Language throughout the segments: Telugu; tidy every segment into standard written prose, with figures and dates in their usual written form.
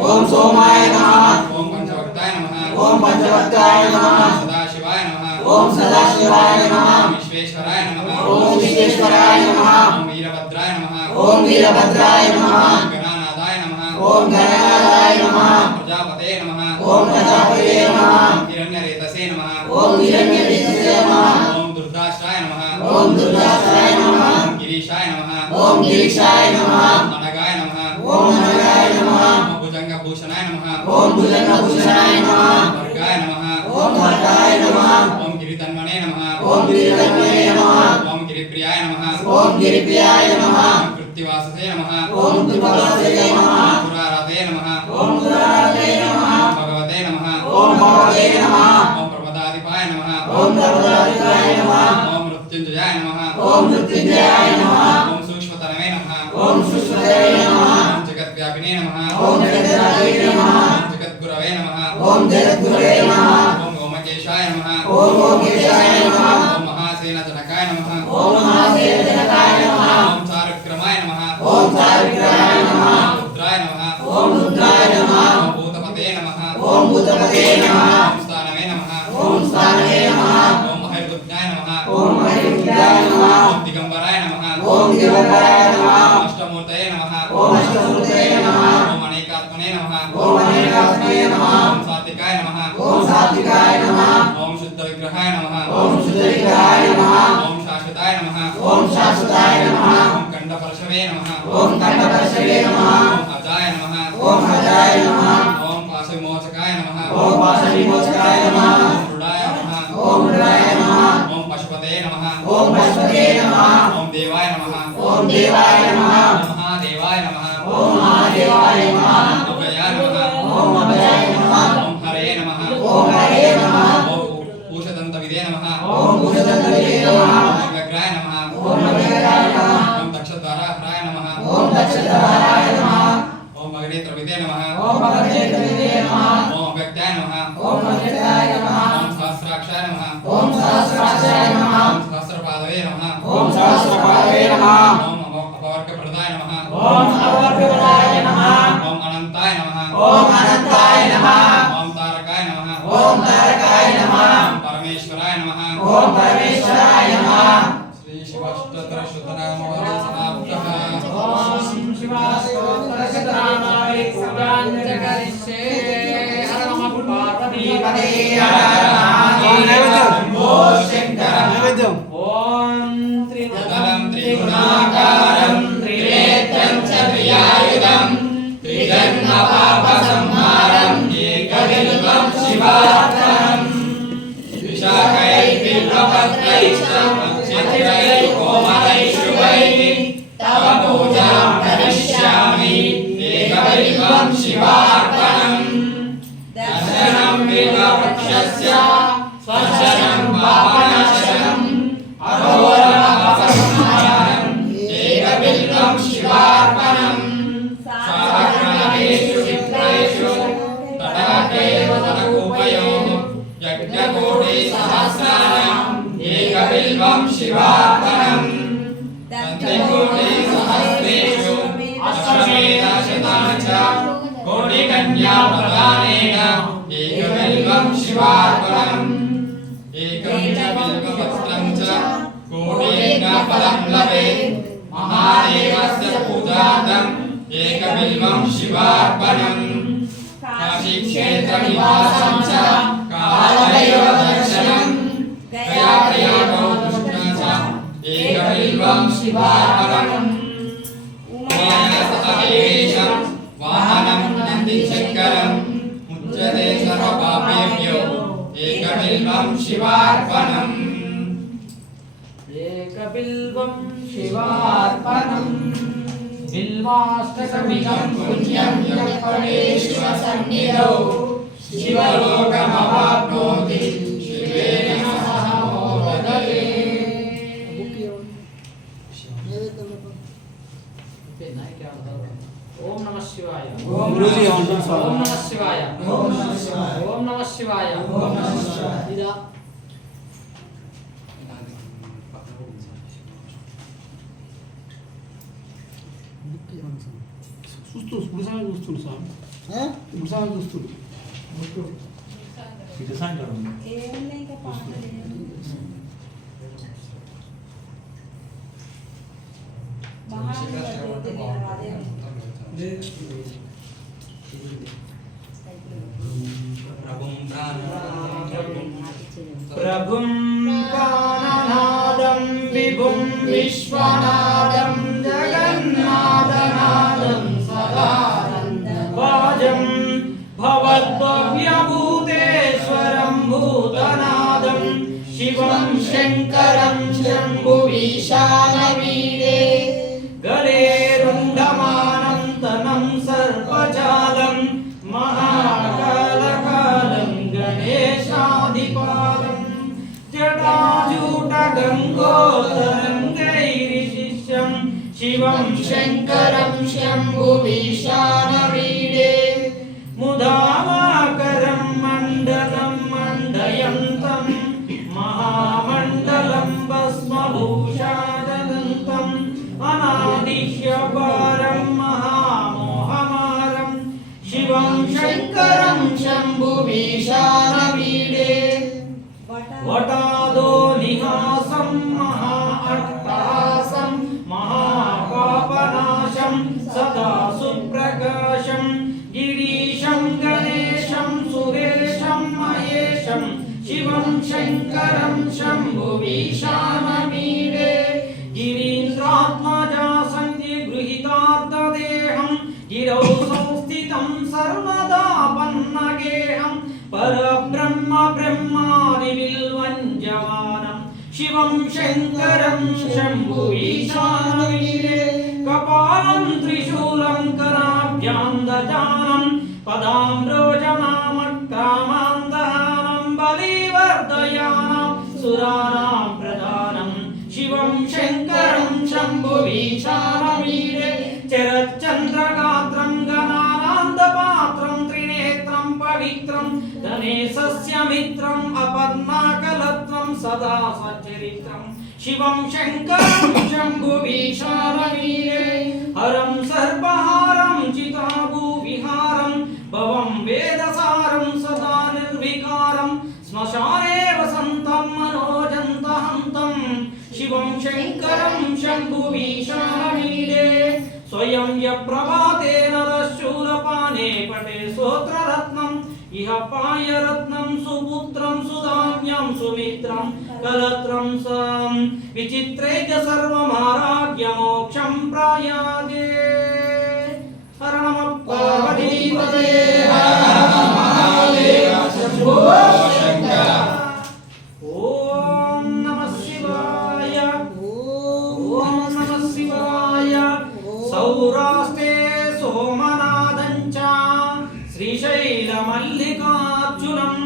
ओम सोमाय नमः। ओम पंचवक्ताय नमः। ओम पंचवक्ताय नमः। सदाशिवाय नमः। ओम सदाशिवाय नमः। विश्वेश्वराय नमः। ओम विश्वेश्वराय नमः। ओम वीरभद्राय नमः। ओम वीरभद्राय नमः। गणानादाय नमः। ओम गणानादाय नमः। प्रजापते नमः। ओम प्रजापते नमः। ओम हिरण्यरेतसे नमः। ओम हिरण्यरेतसे नमः। ओम दुर्गाश्राय नमः। ओम दुर्गाश्राय नमः। ओम गिरीशाय नमः। ओम गिरीशाय नमः। अनगाय नमः। ओम अनगाय नमः। ओम भुजंगभूषणाय नमः। ओम भुजंगभूषणाय नमः। वर्गाय नमः। ओम वर्गाय नमः। ओम गिरितन्मने नमः। ओम गिरितन्मने नमः। ओम गिरिप्रियाय नमः। ओम गिरिप्रियाय नमः। ओम कृत्तिवाससे नमः। ओम कृत्तिवाससे नमः। पुराराते नमः। ओम पुराराते नमः। ओम भगवते नमः। ओम भगवते नमः। ओम प्रमदाधिपाय नमः। ओम प्रमदाधिपाय नमः। ओम मृत्युंजयाय नमः। ओम मृत्युंजयाय नमः। ओम सूक्ष्मतनवे नमः। ओम सूक्ष्मतनवे नमः। ओम जगद्व्यापिने नमः। ओम जगद्व्यापिने नमः। ओम जगद्गुरवे नमः। ओम जगद्गुरवे नमः। ओम ओमकेशाय नमः। ओम ओमकेशाय नमः। ओम महासेनजनकाय नमः। ओम महासेनजनकाय नमः। ओम चारुक्रमाय नमः। ओम चारुक्रमाय नमः। रुद्राय नमः। ओम रुद्राय नमः। ओम भूतपते नमः। ओम भूतपते नमः। ओम स्थानवे नमः। ओम स्थानवे नमः। ओम हरिरुद्राय नमः। ओम हरिरुद्राय नमः। ओम दिगंबराय नमः। ओम दिगंबराय नमः। ओम अष्टमूर्तये नमः। ओम अष्टमूर्तये नमः। ओम अनेकात्मने नमः। ओम अनेकात्मने नमः। ओम सात्विकाय नमः। ओम सात्विकाय नमः। ओम शुद्ध विग्रहाय नमः। ओम शुद्ध विग्रहाय नमः। ओम शाश्वताय नमः। ओम शाश्वताय नमः। ओम कंडपर्शवे नमः। ओम कंडपर्शवे नमः। ओम अजाय नमः। ओम अजाय नमः। ओम पाशविमोचकाय नमः। ओम पाशविमोचकाय नमः। ओम मृडाय नमः। ओम मृडाय नमः। ओम पशुपते नमः। ओम पशुपते नमः। ओम देवाय नमः। ओम देवाय नमः। ओम महादेवाय नमः। ओम महादेवाय नमः। ओम अभयाय नमः। ओम अभयाय नमः। ओम हरे नमः। ओम हरे नमः। ओम ऊषदन्तविदे नमः। ओम भूषदन्तविदे नमः। ओम व्यग्राय नमः। ओम व्यग्राय नमः। ओम दक्षद्वाराहराय नमः। ओम दक्षद्वाराय नमः। ओम अग्नेत्रविदे नमः। ओम अग्नेत्रविदे नमः। ओम अव्यक्ताय नमः। ओम अव्यक्ताय नमः। ओम सहस्राक्षाय नमः। ओम सहस्राक्षाय नमः। ओम सहस्रपादवे नमः। ओम सहस्रपादवे नमः। ओम अपवर्गप्रदाय नमः। ओम अपवर्गप्रदाय नमः। ओम अनंताय नमः। ओम अनंताय नमः। ओम तारकाय नमः। ओम तारकाय नमः। ओम परमेश्वराय नमः। ओम परमेश्वराय नमः। श्री शिवाष्टोत्तरशतनामवरे समाप्तः। ओम शिवाष्टोत्तरशतनामावली पूजां च करिष्ये। हर नमः पार्वतीपते हर महादेव शम्भो शंकर। ओम त्रिदलं त्रिगुणाकारं त्रिनेत्रं च त्रियायुधं त्रिजन्मपापसंहारं एकबिल्वं शिवार्पणम्। विशाखैः बिल्वपत्रैश्च चित्रैः कोमलैः शुभैः तव पूजां करिष्यामि एकबिल्वं शिवार्पणम्। दर्शनं बिल्ववृक्षस्य स्पर्शनं पावनाशनम् अघोरपापसंहारम् एकबिल्वं शिवार्पणम्। साग्रामेषु चित्रेषु तटाकेव तटकूपयोः यज्ञकोटिसहस्राणाम् एकबिल्वं शिवार्पणम्। दन्तकोटिसहस्रेषु अश्वमेधशतानि च कोटिकन्याप्रदानेन एकबिल्वं शिवार्पणम्। एकं च बिल्वपत्रं च कोटिं फलं लभेत्। महादेवस्य पूजार्थम् एकबिल्वं शिवार्पणम्। काशीक्षेत्रनिवासं च कालदैवदर्शनम् गयाप्रयागौ कृष्ण च एकबिल्वं शिवार्पणम्। उमायासहदेवेशं वाहनं नन्दिशङ्करम् मुच्यते सर्वपापेभ्यो एकबिल्वं शिवार्पणम्। एकबिल्वं शिवार्पणम्। बिल्वाष्टकमिदं पुण्यं यः पठेत् शिवसन्निधौ शिवलोकमवाप्नोति शिवेन सह मोदते। ओम नमः शिवाय। ओम गुरुजी ओम नमः शिवाय। ओम नमः शिवाय। ओम नमः शिवाय। ओम नमः शिवाय। చూస్తూ స్పృశంగా చూస్తుంది సార్. ముసాలు చూస్తుంది ఇటు సాయంత్రం ప్రభుం ప్రాణనాదం విభుం విశ్వనాదం జగన్నాథనాదం సదానందవాజం భవద్భవ్యభూతేశ్వరం భూతనాదం శివం శంకరం శంభువీశానవీడే గణేరుండమానంతనం సర్వజాలం మహాకాలకాలం గణేశాదిపాలం జటాజూటగంగోతరంగైరిశిష్యం శివం శంకరం శంభువీశానవీడే ముదావాకరం మండలం మండయంతం మహామండలం భస్మభూషాదనంతం అనాదిహ్యపారం మహామోహమారం శివం శంకరం శంభువీశానవీడే వటాదో నిహాసం మహా అట్టాసం మహాపాపనాశం సదా సుప్రకాశం గిరీశం గణేశం సురేశం మహేశం శివం శంకరం శంభువీశానవీడే గిరీంద్రాత్మజా సంగృహీతార్థదేహం గిరౌ సంస్థితం సర్వదా పన్నగేహం పరబ్రహ్మ బ్రహ్మాదివిల్వంజమానం శివం శంకరం శంభువీశానవీడే కపాలం త్రిశూలం కరాభ్యాం దజానం పదాంబ్రోజనామక్రామాందహానం బలివర్ధయానం సురానాం ప్రధానం శివం శంకరం శంభువీశానవీడే చరచంద్రగాత్రం గణానాందపాత్రం త్రినేత్రం పవిత్రం గణేశస్య మిత్రం అపర్ణాకలత్వం సదా సచ్చరిత్రం శివం శంకరం శంభువీశానవీడే హరం సర్పహారం చితాభూవిహారం భవం వేదసారం సదా నిర్వికారం శ్మశానే వసంతం మనోజంతహంతం శివం శంకరం శంభువీశానవీడే స్వయం యప్రభాతే నరశూలపానే పటే స్తోత్రరత్నం ఇహ పాయరత్నం సుపుత్రం సుధాన్యం సుమిత్రం కలత్రం సం విచిత్రైక సర్వమారాగ్య మోక్షం ప్రయాదే హర నమ పార్వతీపతే హర మహాదేవ శంభో శంకర ఓం నమః శివాయ ఓం నమః శివాయ సౌరాష్ట్రే సోమనాథం చ శ్రీశైలమల్లికార్జునం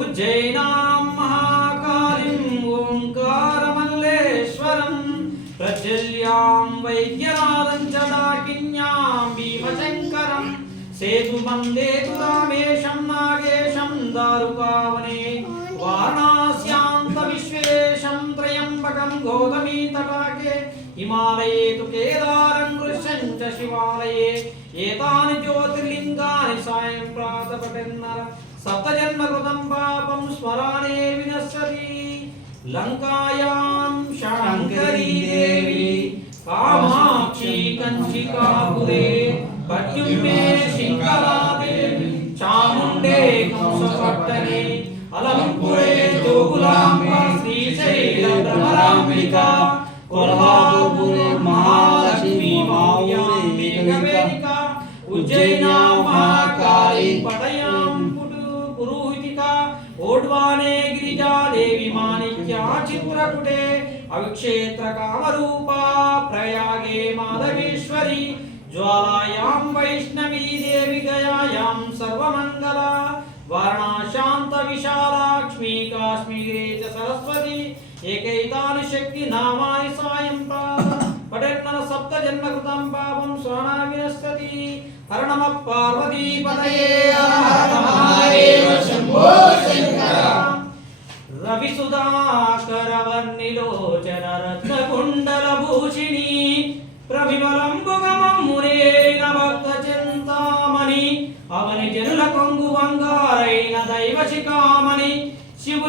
ఉజ్జయినాం మహాకాళిం ఓంకారమల్లేశ్వరం ప్రజ్వల్యాం వైద్యనాథం చ డాకిన్యాం భీమశంకరం సేతుమందేతు రామేశం నాగేశం దారుకావనే వారణాస్యాంత విశ్వేశం త్రయంబకం గౌతమీ తటాకే హిమాలయే తు కేదారం కృష్ణం చ శివాలయే ఏతాని జ్యోతిర్లింగాని సాయం ప్రాతపఠన్నర సప్తజన్మకృతం పాపం స్మరానే వినశ్యతి లంకాయాం శాంకరీ దేవి కామాక్షి కంచికాపురే పద్యుమ్నే శింకరాదేవి చాముండే కంసపట్టనే అలంపురే జోగులాంబ శ్రీశైలభ్రమరాంబిక కొల్హాపురే మహాలక్ష్మీ మావేదిక ఉజ్జయినా మహాకాళీ పటయాం పురోహితిక ఓడ్వానే గిరిజాదేవి మాణిక్యా చిత్రకూటే అవిక్షేత్ర కామరూపా ప్రయాగే మాధవేశ్వరి ज्वालायां वैष्णवी देवी गयायां सर्वमंगला वारणाशांत विशालाक्ष्मी काश्मीरे च सरस्वती एकैतानि शक्ति नामानि सायं पठेन्नर सप्त जन्म कृतं पापं स्वाहा विनश्यति हर नमः पार्वती पतये हर हर महादेव शंभो शंकर रवि सुधाकर वर्णिलोचन रत्न कुंडल भूषिणी प्रभिबलंबुगमं मुनेरिन भक्त चिंतामणि అవని జనుల కొంగు వంగారైన దైవ శిఖామణి శివుని